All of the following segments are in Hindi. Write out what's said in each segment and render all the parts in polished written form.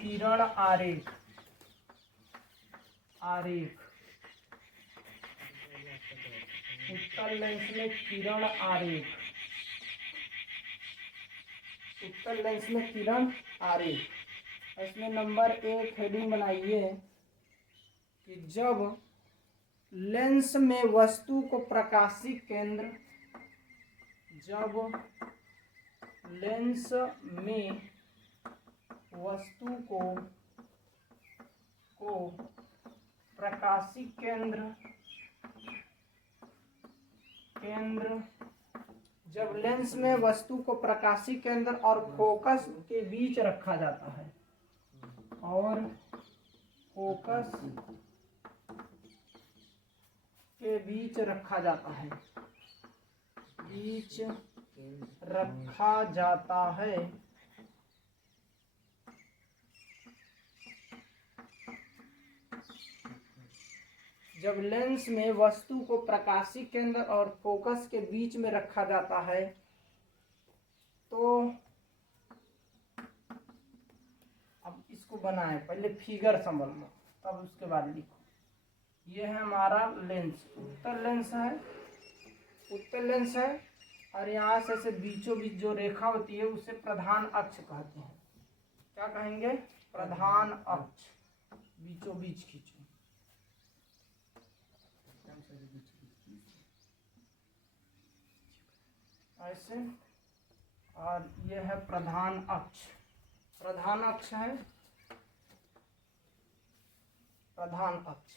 किरण आरेख, उत्तल लेंस में किरण आरेख, उत्तल लेंस में किरण आरेख। इसमें नंबर 1 हेडिंग बनाइए कि जब लेंस में वस्तु को प्रकाशीय केंद्र, जब लेंस में वस्तु को प्रकाशीय केंद्र, जब लेंस में वस्तु को प्रकाशीय केंद्र और फोकस के बीच रखा जाता है, और फोकस के बीच रखा जाता है, बीच रखा जाता है, जब लेंस में वस्तु को प्रकाशीय केंद्र और फोकस के बीच में रखा जाता है, तो अब इसको बनाए, पहले फिगर समझ लो तब उसके बाद लिखो। ये है हमारा लेंस, उत्तल लेंस है, उत्तल लेंस है, और यहाँ से ऐसे बीचों बीच जो रेखा होती है उसे प्रधान अक्ष कहते हैं। क्या कहेंगे? प्रधान अक्ष, बीचों बीच खींचो ऐसे, और यह है प्रधान अक्ष, प्रधान अक्ष है, प्रधान अक्ष।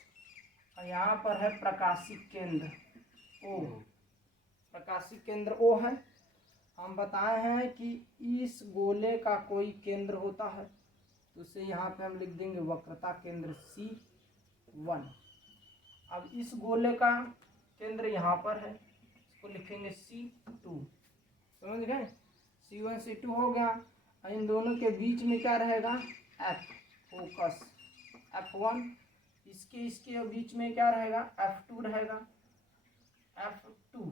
और यहाँ पर है प्रकाशीय केंद्र O, प्रकाशीय केंद्र O है। हम बताए हैं कि इस गोले का कोई केंद्र होता है, तो उसे यहाँ पे हम लिख देंगे वक्रता केंद्र C1। अब इस गोले का केंद्र यहाँ पर है, इसको लिखेंगे C2। समझ गए? C1 C2 हो गया। इन दोनों के बीच में क्या रहेगा? F, focus F1। इसके बीच में क्या रहेगा? F2 रहेगा, F2।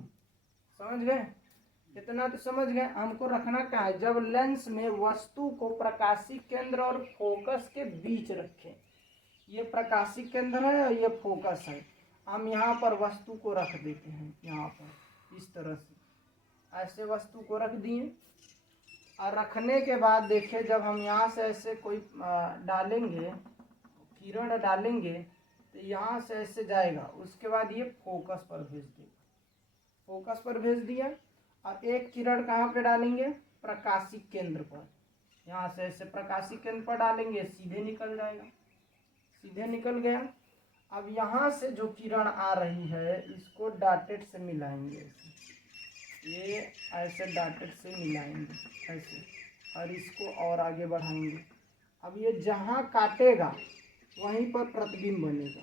समझ गए? कितना तो समझ गए। हमको रखना क्या है? जब लेंस में वस्तु को प्रकाशीय केंद्र और फोकस के बीच रखें, ये प्रकाशीय केंद्र है और ये फोकस है, हम यहाँ पर वस्तु को रख देते हैं, यहाँ पर इस तरह से ऐसे वस्तु को रख दिए। और रखने के बाद देखिए, जब हम यहाँ से ऐसे कोई डालेंगे, किरण डालेंगे, तो यहाँ से ऐसे जाएगा, उसके बाद ये फोकस पर भेज देगा, फोकस पर भेज दिया। और एक किरण कहाँ पे डालेंगे? प्रकाशीय केंद्र पर। यहाँ से ऐसे प्रकाशीय केंद्र पर डालेंगे, सीधे निकल जाएगा, सीधे निकल गया। अब यहाँ से जो किरण आ रही है इसको डॉटेड से मिलाएंगे, ये ऐसे डॉटेड से मिलाएंगे ऐसे, और इसको और आगे बढ़ाएंगे। अब ये जहाँ काटेगा वहीं पर प्रतिबिंब बनेगा,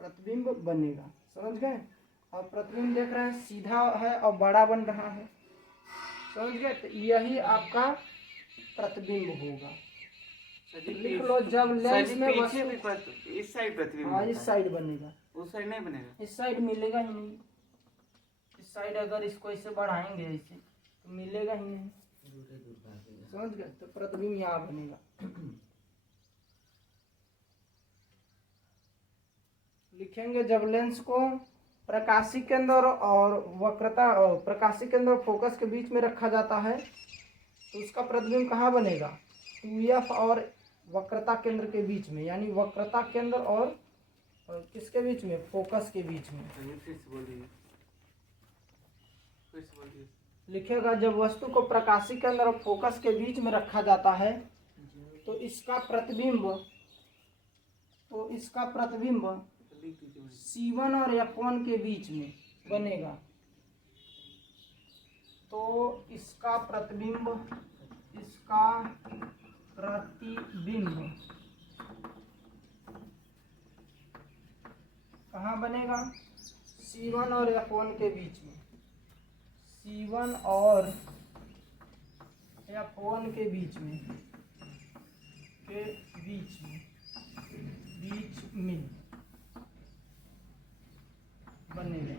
प्रतिबिंब बनेगा। समझ गए? और प्रतिबिंब देख रहे हैं सीधा है और बड़ा बन रहा है। समझ गए? तो यही आपका प्रतिबिंब होगा। लिख लो, जब लेंस में वस्तु इस साइड प्रतिबिंब, हाँ इस साइड बनेगा, उस साइड नहीं बनेगा, इस साइड मिलेगा ही नहीं। इस साइड अगर इसको ऐसे बढ़ाएंगे ऐसे तो मिलेगा ही नहीं। समझ गए? तो प्रतिबिंब यहाँ बनेगा। लिखेंगे, जब लेंस को प्रकाशीय केंद्र और वक्रता और प्रकाशीय केंद्र और फोकस के बीच में रखा जाता है, तो उसका प्रतिबिंब कहाँ बनेगा? 2F और वक्रता केंद्र के बीच में, यानी वक्रता केंद्र और किसके बीच में? फोकस के बीच में। लिखेगा, जब वस्तु को प्रकाशीय केंद्र और फोकस के बीच में रखा जाता है, तो इसका प्रतिबिंब C1 और F1 के बीच में बनेगा। तो इसका प्रतिबिंब कहाँ बनेगा? C1 और F1 के बीच में, C1 और F1 के बीच में बनेगा।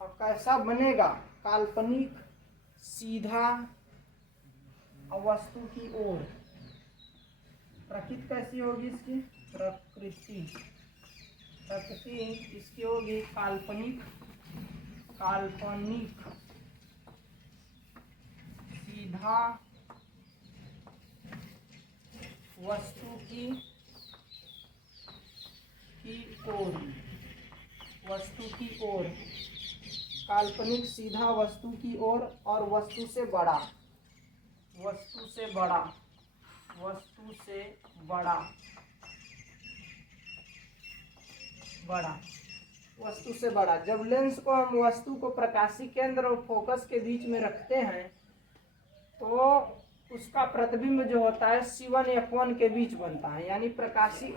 और कैसा बनेगा? काल्पनिक, सीधा वस्तु की ओर। प्रकृति कैसी होगी इसकी? प्रकृति इसकी होगी काल्पनिक सीधा वस्तु की ओर, काल्पनिक सीधा वस्तु की ओर और वस्तु से बड़ा। जब लेंस को हम वस्तु को प्रकाशीय केंद्र और फोकस के बीच में रखते हैं तो उसका प्रतिबिंब जो होता है C1 F1 के बीच बनता है, यानी प्रकाशीय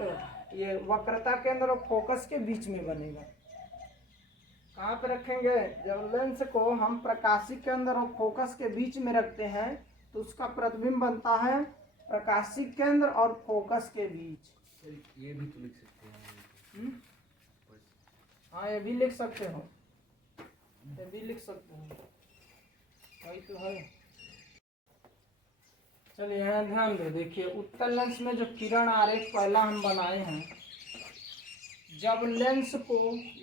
ये वक्रता केंद्र और फोकस के बीच में बनेगा। कहाँ पे रखेंगे? जब लेंस को हम प्रकाशीय केंद्र और फोकस के बीच में रखते हैं तो उसका प्रतिबिंब बनता है प्रकाशीय केंद्र और फोकस के बीच। ये भी तो लिख सकते हैं। हाँ, ये भी लिख सकते हो, वही तो है। चलिए यहाँ ध्यान दे, देखिए उत्तल लेंस में जो किरण आरेख पहला हम बनाए हैं, जब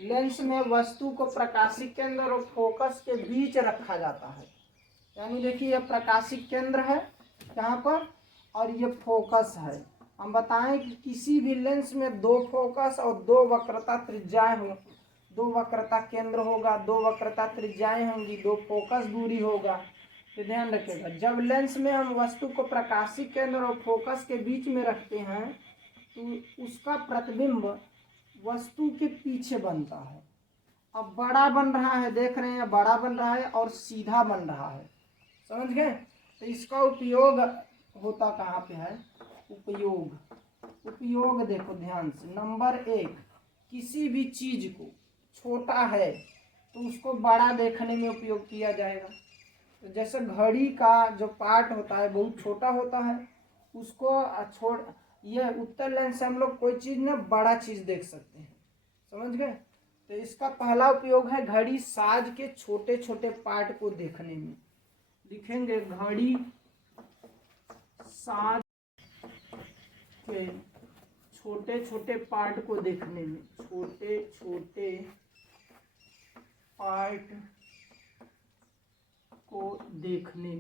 लेंस में वस्तु को प्रकाशीय केंद्र और फोकस के बीच रखा जाता है, यानी देखिए यह प्रकाशीय केंद्र है यहाँ पर और ये फोकस है। हम बताएं कि किसी भी लेंस में दो फोकस और दो वक्रता त्रिज्याएं हो, दो वक्रता केंद्र होगा, दो वक्रता त्रिज्याएं होंगी, दो फोकस दूरी होगा। तो ध्यान रखिएगा, जब लेंस में हम वस्तु को प्रकाशीय केंद्र और फोकस के बीच में रखते हैं तो उसका प्रतिबिंब वस्तु के पीछे बनता है। अब बड़ा बन रहा है, देख रहे हैं, बड़ा बन रहा है और सीधा बन रहा है, समझ गए? तो इसका उपयोग होता कहाँ पे है? उपयोग देखो ध्यान से। नंबर 1, किसी भी चीज को छोटा है तो उसको बड़ा देखने में उपयोग किया जाएगा। तो जैसे घड़ी का जो पार्ट होता है बहुत छोटा होता है, उसको ये उत्तल लेंस से हम लोग कोई चीज ना बड़ा चीज देख सकते हैं, समझ गए? तो इसका पहला उपयोग है घड़ी साज के छोटे छोटे पार्ट को देखने में। लिखेंगे घड़ी साज के छोटे छोटे पार्ट को देखने में, छोटे छोटे पार्ट को देखने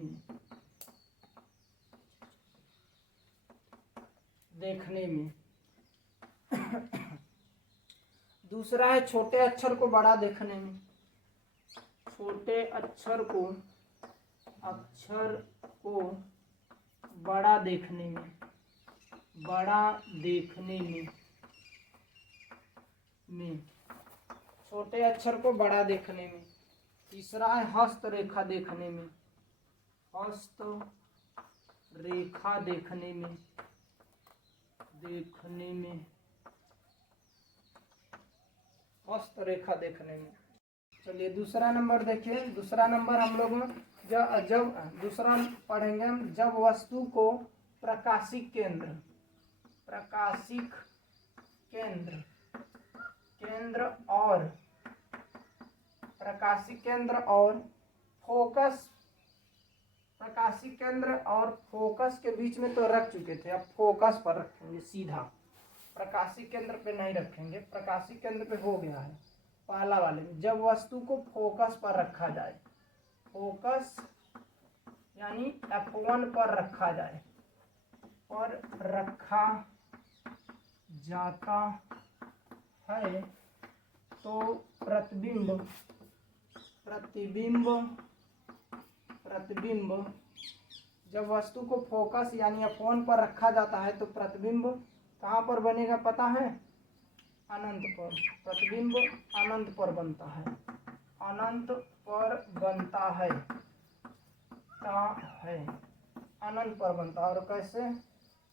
में। दूसरा है छोटे अक्षर को बड़ा देखने में, छोटे अक्षर को बड़ा देखने में, छोटे अक्षर को बड़ा देखने में। तीसरा है हस्तरेखा देखने में, हस्तरेखा देखने में। चलिए दूसरा नंबर देखिए। दूसरा नंबर हम लोग जब दूसरा पढ़ेंगे हम, जब वस्तु को प्रकाशीय केंद्र और फोकस के बीच में तो रख चुके थे, अब फोकस पर रखेंगे सीधा, प्रकाशीय केंद्र पे नहीं रखेंगे, प्रकाशीय केंद्र पे हो गया है पहला वाले में। जब वस्तु को फोकस पर रखा जाए, फोकस यानी F1 पर रखा जाए और रखा जाता है तो प्रतिबिंब जब वस्तु को फोकस यानी F1 पर रखा जाता है तो प्रतिबिंब कहाँ पर बनेगा पता है? अनंत पर। प्रतिबिंब अनंत पर बनता है, अनंत पर बनता है। और कैसे?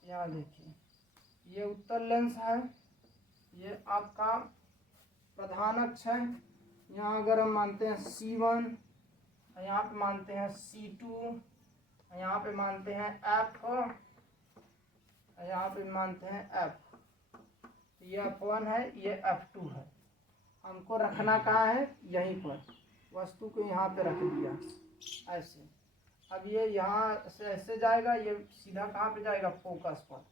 यहाँ देखिए, ये उत्तल लेंस है, ये आपका प्रधान अक्ष है। यहाँ अगर हम मानते हैं C1, यहाँ पे मानते हैं C2, यहाँ पे मानते हैं F, यहाँ पे मानते हैं F। ये F1 है, ये F2 है। हमको रखना कहाँ है? यहीं पर। वस्तु को यहाँ पे रख दिया ऐसे। अब ये यहाँ से ऐसे जाएगा, ये सीधा कहाँ पे जाएगा, फोकस पर।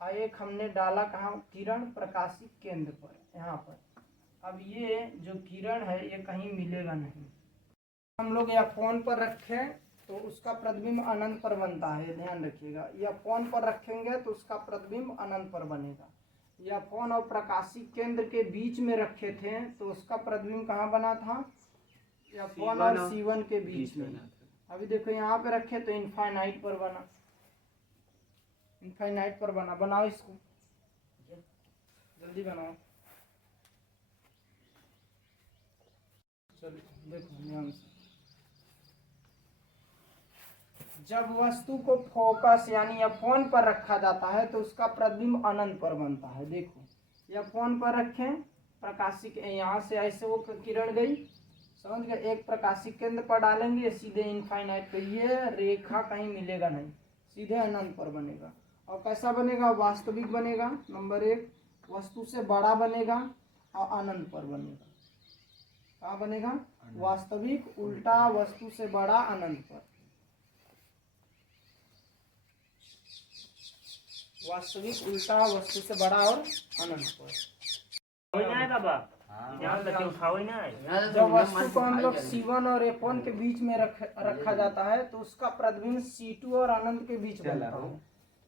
और एक हमने डाला कहाँ, किरण प्रकाशिक केंद्र पर, यहाँ पर। अब ये जो किरण है ये कहीं मिलेगा नहीं। हम लोग या फोन पर रखें तो उसका प्रतिबिंब अनंत पर बनता है, ध्यान रखिएगा। या फोन पर रखेंगे तो उसका प्रतिबिंब अनंत पर बनेगा। या फोन और प्रकाशिक केंद्र के बीच में रखे थे तो उसका प्रतिबिंब कहाँ बना था, या फोन और C1 के बीच में। अभी देखो यहाँ पे रखे तो इनफाइनाइट पर बना, इनफाइनाइट पर बना। बनाओ इसको, जल्दी बनाओ। चलिए देखो ध्यान से। जब वस्तु को फोकस यानी या फोन पर रखा जाता है तो उसका प्रतिबिंब अनंत पर बनता है। देखो या फोन पर रखें, प्रकाशिक यहाँ से ऐसे वो किरण गई, समझ गए। एक प्रकाशिक केंद्र पर डालेंगे सीधे इनफाइनाइट पे, ये रेखा कहीं मिलेगा नहीं, सीधे अनंत पर बनेगा। और कैसा बनेगा, वास्तविक बनेगा, नंबर 1, वस्तु से बड़ा बनेगा और अनंत पर बनेगा। कहाँ बनेगा, वास्तविक उल्टा वस्तु से बड़ा अनंत पर। वास्तविक उल्टा वस्तु से बड़ा और अनंत पर। जब वस्तु को हम लोग C1 और F1 के बीच में रखा जाता है तो उसका प्रतिबिंब C2 और अनंत के बीच बनता है।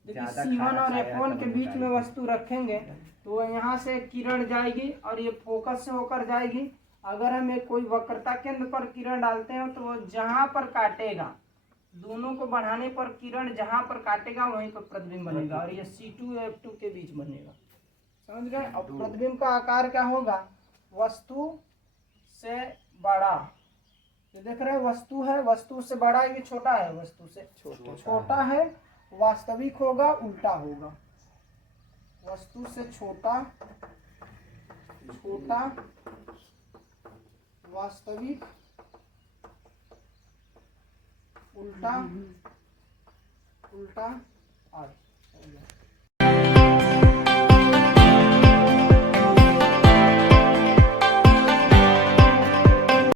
देखिए C1 और F1 के बीच में वस्तु रखेंगे तो यहाँ से किरण जाएगी और ये फोकस से होकर जाएगी। अगर हम एक कोई वक्रता केंद्र पर किरण डालते हैं तो जहाँ पर काटेगा, दोनों को बढ़ाने पर किरण जहाँ पर काटेगा वहीं पर प्रतिबिंब बनेगा, और ये C2 F2 के बीच बनेगा, समझ गए। अब प्रतिबिंब का आकार क्या होगा, वस्तु से बड़ा। ये देख रहे हैं वस्तु है, वस्तु से बड़ा, ये छोटा है, वस्तु से छोटा है, वास्तविक होगा, उल्टा होगा। वस्तु से छोटा, छोटा, वास्तविक, उल्टा, उल्टा आदि।